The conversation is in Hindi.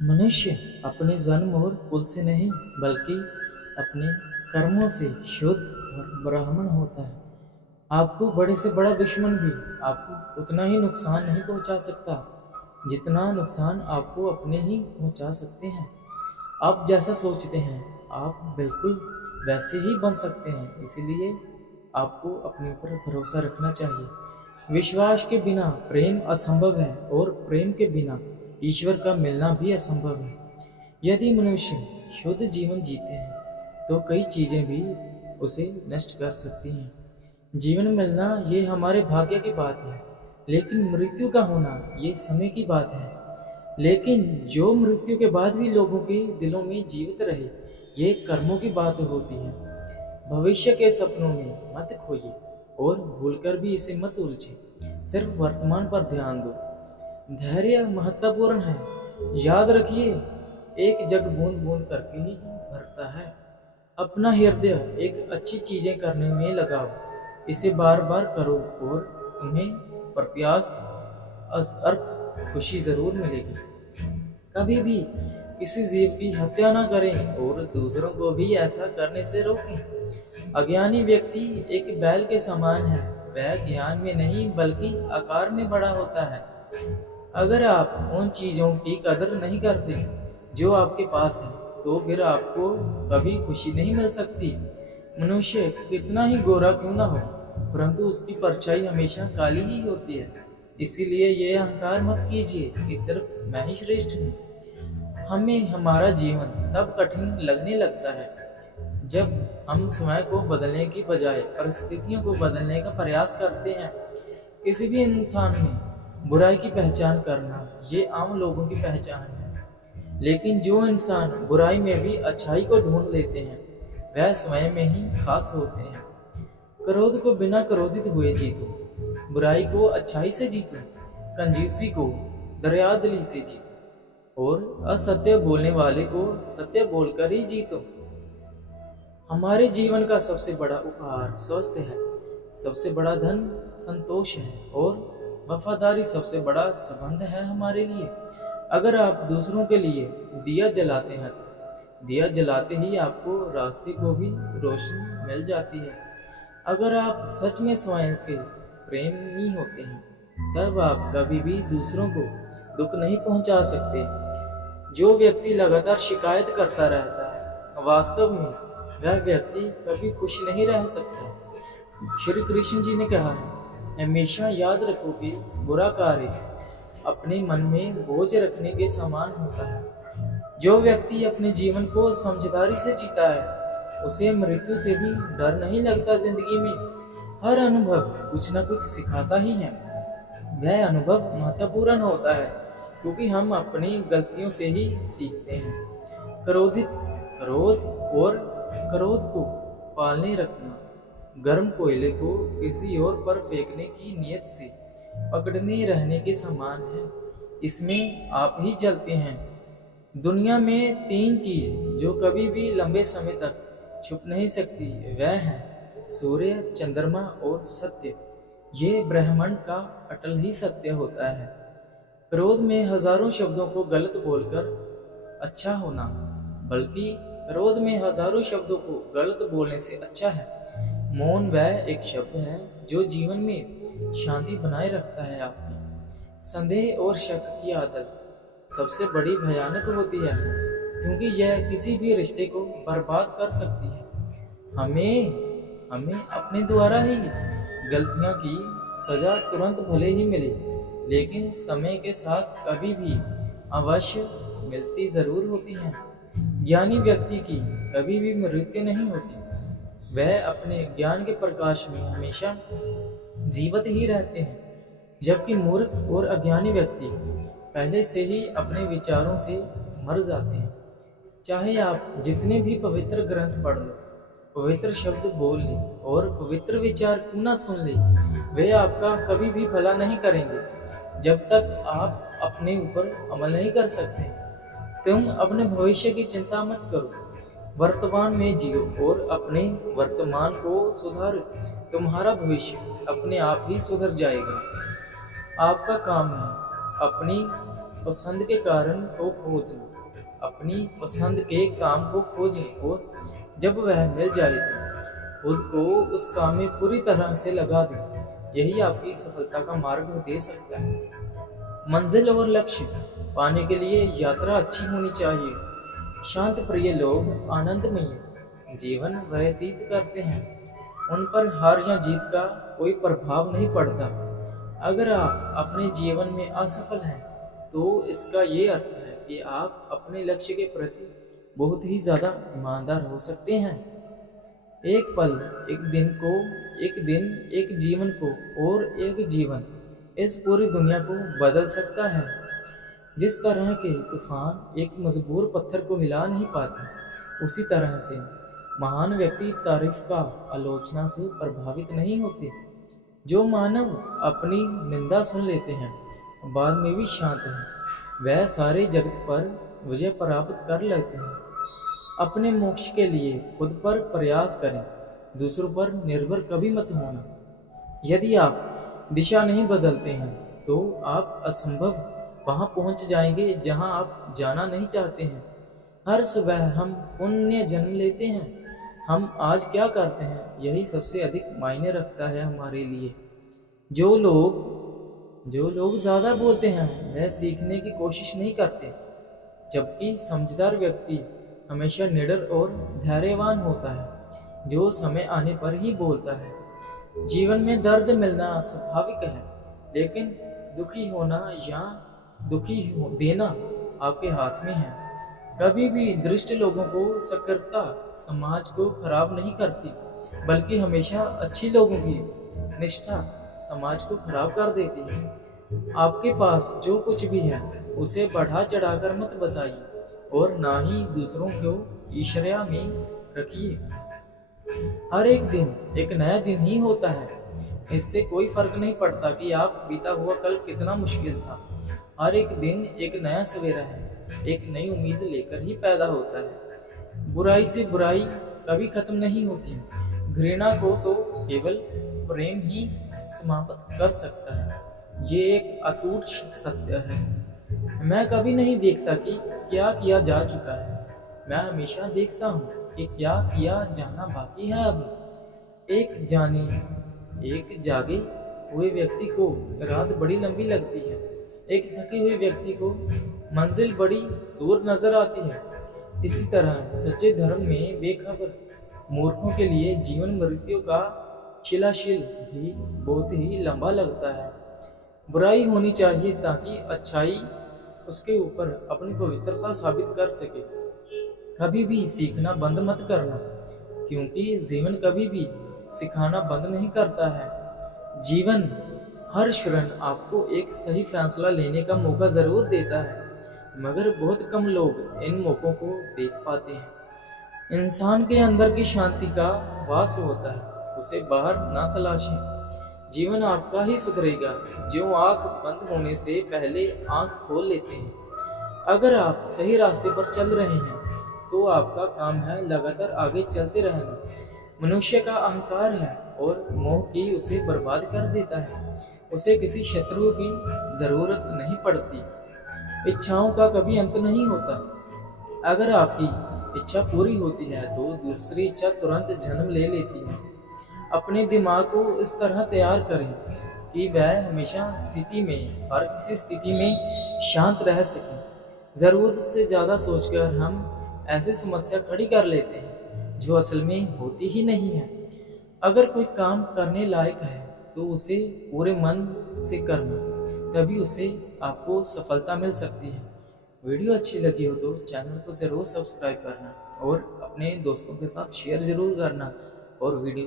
मनुष्य अपने जन्म और कुल से नहीं बल्कि अपने कर्मों से शुद्ध और ब्राह्मण होता है। आपको बड़े से बड़ा दुश्मन भी आपको उतना ही नुकसान नहीं पहुंचा सकता जितना नुकसान आपको अपने ही पहुंचा सकते हैं। आप जैसा सोचते हैं आप बिल्कुल वैसे ही बन सकते हैं, इसलिए आपको अपने ऊपर भरोसा रखना चाहिए। विश्वास के बिना प्रेम असंभव है और प्रेम के बिना ईश्वर का मिलना भी असंभव है। यदि मनुष्य शुद्ध जीवन जीते हैं तो कई चीजें भी उसे नष्ट कर सकती हैं। जीवन मिलना ये हमारे भाग्य की बात है, लेकिन मृत्यु का होना ये समय की बात है। लेकिन जो मृत्यु के बाद भी लोगों के दिलों में जीवित रहे, ये कर्मों की बात होती है। भविष्य के सपनों में मत खोइए और भूलकर भी इसे मत उलझे। सिर्फ वर्तमान पर ध्यान दो। धैर्य महत्वपूर्ण है। याद रखिए, एक जग बूंद बूंद करके ही भरता है। अपना हृदय एक अच्छी चीजें करने में लगाओ, इसे बार बार करो और तुम्हें प्रत्यास्थ अर्थ खुशी जरूर मिलेगी। कभी भी किसी जीव की हत्या न करें और दूसरों को भी ऐसा करने से रोकें। अज्ञानी व्यक्ति एक बैल के समान है, वह ज्ञान में नहीं बल्कि आकार में बड़ा होता है। अगर आप उन चीजों की कदर नहीं करते जो आपके पास है, तो फिर आपको कभी खुशी नहीं मिल सकती। मनुष्य कितना ही गोरा क्यों ना हो, परंतु उसकी परछाई हमेशा काली ही होती है। इसीलिए ये अहंकार मत कीजिए कि सिर्फ मैं ही श्रेष्ठ हूँ। हमें हमारा जीवन तब कठिन लगने लगता है जब हम स्वयं को बदलने की बजाय परिस्थितियों को बदलने का प्रयास करते हैं। किसी भी इंसान में बुराई की पहचान करना ये आम लोगों की पहचान है, लेकिन जो इंसान बुराई में भी अच्छाई को ढूंढ लेते हैं वह स्वयं में ही खास होते हैं। क्रोध को बिना क्रोधित हुए जीतो, बुराई को अच्छाई से जीतो, कंजूसी को दरियादिली से जीतो और असत्य बोलने वाले को सत्य बोलकर ही जीतो। हमारे जीवन का सबसे बड़ा उपहार स्वस्थ है, सबसे बड़ा धन संतोष है और वफादारी सबसे बड़ा संबंध है हमारे लिए। अगर आप दूसरों के लिए दिया जलाते हैं तो दिया जलाते ही आपको रास्ते को भी रोशनी मिल जाती है। अगर आप सच में स्वयं के प्रेमी होते हैं तब आप कभी भी दूसरों को दुख नहीं पहुंचा सकते। जो व्यक्ति लगातार शिकायत करता रहता है, वास्तव में वह व्यक्ति कभी खुश नहीं रह सकता। श्री कृष्ण जी ने कहा है, हमेशा याद रखो कि बुरा कार्य अपने मन में बोझ रखने के समान होता है। जो व्यक्ति अपने जीवन को समझदारी से जीता है उसे मृत्यु से भी डर नहीं लगता। जिंदगी में हर अनुभव कुछ न कुछ सिखाता ही है। वह अनुभव महत्वपूर्ण होता है क्योंकि हम अपनी गलतियों से ही सीखते हैं। क्रोध और क्रोध को पालने रखना गर्म कोयले को किसी और पर फेंकने की नियत से पकड़ने रहने के समान है। इसमें आप ही जलते हैं। दुनिया में तीन चीज जो कभी भी लंबे समय तक छुप नहीं सकती, वह है सूर्य, चंद्रमा और सत्य। ये ब्रह्मांड का अटल ही सत्य होता है। क्रोध में हजारों शब्दों को गलत बोलकर अच्छा होना, बल्कि क्रोध में हजारों शब्दों को गलत बोलने से अच्छा है। मौन वह एक शब्द है जो जीवन में शांति बनाए रखता है। आपकी संदेह और शक की आदत सबसे बड़ी भयानक होती है क्योंकि यह किसी भी रिश्ते को बर्बाद कर सकती है। हमें अपने द्वारा ही गलतियां की सजा तुरंत भले ही मिले, लेकिन समय के साथ कभी भी अवश्य मिलती जरूर होती है। ज्ञानी व्यक्ति की कभी भी मृत्यु नहीं होती, वह अपने ज्ञान के प्रकाश में हमेशा जीवित ही रहते हैं। जबकि मूर्ख और अज्ञानी व्यक्ति पहले से ही अपने विचारों से मर जाते हैं। चाहे आप जितने भी पवित्र ग्रंथ पढ़ लो, पवित्र शब्द बोल ले और पवित्र विचार क्यों ना सुन ले, वे आपका कभी भी भला नहीं करेंगे जब तक आप अपने ऊपर अमल नहीं कर सकते। तुम अपने भविष्य की चिंता मत करो, वर्तमान में जियो और अपने वर्तमान को सुधारो। तुम्हारा भविष्य अपने आप ही सुधर जाएगा। आपका काम है अपनी पसंद के कारण को खोजना, अपनी पसंद के काम को खोजें और जब वह मिल जाए तो खुद को उस काम में पूरी तरह से लगा दें। यही आपकी सफलता का मार्ग दे सकता है। मंजिल और लक्ष्य पाने के लिए यात्रा अच्छी होनी चाहिए। शांत प्रिय लोग आनंदमय जीवन व्यतीत करते हैं। उन पर हार या जीत का कोई प्रभाव नहीं पड़ता। अगर आप अपने जीवन में असफल हैं तो इसका ये अर्थ है कि आप अपने लक्ष्य के प्रति बहुत ही ज़्यादा ईमानदार हो सकते हैं। एक पल, एक दिन, एक जीवन को और एक जीवन इस पूरी दुनिया को बदल सकता है। जिस तरह के तूफान एक मजबूर पत्थर को हिला नहीं पाते, उसी तरह से महान व्यक्ति तारीफ का आलोचना से प्रभावित नहीं होते। जो मानव अपनी निंदा सुन लेते हैं बाद में भी शांत हैं, वह सारे जगत पर विजय प्राप्त कर लेते हैं। अपने मोक्ष के लिए खुद पर प्रयास करें, दूसरों पर निर्भर कभी मत होना। यदि आप दिशा नहीं बदलते हैं तो आप असंभव वहां पहुंच जाएंगे जहां आप जाना नहीं चाहते हैं। हर सुबह हम पुण्य जन्म लेते हैं। हम आज क्या करते हैं यही सबसे अधिक मायने रखता है हमारे लिए। जो लोग ज़्यादा बोलते हैं वह सीखने की कोशिश नहीं करते, जबकि समझदार व्यक्ति हमेशा निडर और धैर्यवान होता है, जो समय आने पर ही बोलता है। जीवन में दर्द मिलना स्वाभाविक है, लेकिन दुखी देना आपके हाथ में है। कभी भी दुष्ट लोगों को सक्रियता समाज को खराब नहीं करती, बल्कि हमेशा अच्छी लोगों की निष्ठा समाज को खराब कर देती है। आपके पास जो कुछ भी है उसे बढ़ा चढ़ाकर मत बताइए और ना ही दूसरों को ईर्ष्या में रखिए। हर एक दिन एक नया दिन ही होता है। इससे कोई फर्क नहीं पड़ता कि आप बीता हुआ कल कितना मुश्किल था। हर एक दिन एक नया सवेरा है, एक नई उम्मीद लेकर ही पैदा होता है। बुराई से बुराई कभी खत्म नहीं होती। घृणा को तो केवल प्रेम ही समाप्त कर सकता है। ये एक अटूट सत्य है। मैं कभी नहीं देखता कि क्या किया जा चुका है, मैं हमेशा देखता हूँ कि क्या किया जाना बाकी है अभी। एक जागे हुए व्यक्ति को रात बड़ी लंबी लगती है, एक थके हुए व्यक्ति को मंजिल बड़ी दूर नजर आती है। इसी तरह सच्चे धर्म में बेखबर मूर्खों के लिए जीवन मृत्यु का शिलाशिल भी बहुत ही लंबा लगता है। बुराई होनी चाहिए ताकि अच्छाई उसके ऊपर अपनी पवित्रता साबित कर सके। कभी भी सीखना बंद मत करना, क्योंकि जीवन कभी भी सिखाना बंद नहीं करता है। जीवन हर क्षण आपको एक सही फैसला लेने का मौका जरूर देता है, मगर बहुत कम लोग इन मौकों को देख पाते हैं। इंसान के अंदर की शांति का वास होता है, उसे बाहर ना तलाशें। जीवन आपका ही सुधरेगा जो आंख बंद होने से पहले आंख खोल लेते हैं। अगर आप सही रास्ते पर चल रहे हैं तो आपका काम है लगातार आगे चलते रहना। मनुष्य का अहंकार है और मोह की उसे बर्बाद कर देता है। उसे किसी शत्रु की जरूरत नहीं पड़ती। इच्छाओं का कभी अंत नहीं होता। अगर आपकी इच्छा पूरी होती है तो दूसरी इच्छा तुरंत जन्म ले लेती है। अपने दिमाग को इस तरह तैयार करें कि वह हमेशा हर किसी स्थिति में शांत रह सके। ज़रूरत से ज़्यादा सोचकर हम ऐसी समस्या खड़ी कर लेते हैं जो असल में होती ही नहीं है। अगर कोई काम करने लायक है तो उसे पूरे मन से करना, तभी उसे आपको सफलता मिल सकती है। वीडियो अच्छी लगी हो तो चैनल को ज़रूर सब्सक्राइब करना और अपने दोस्तों के साथ शेयर ज़रूर करना और वीडियो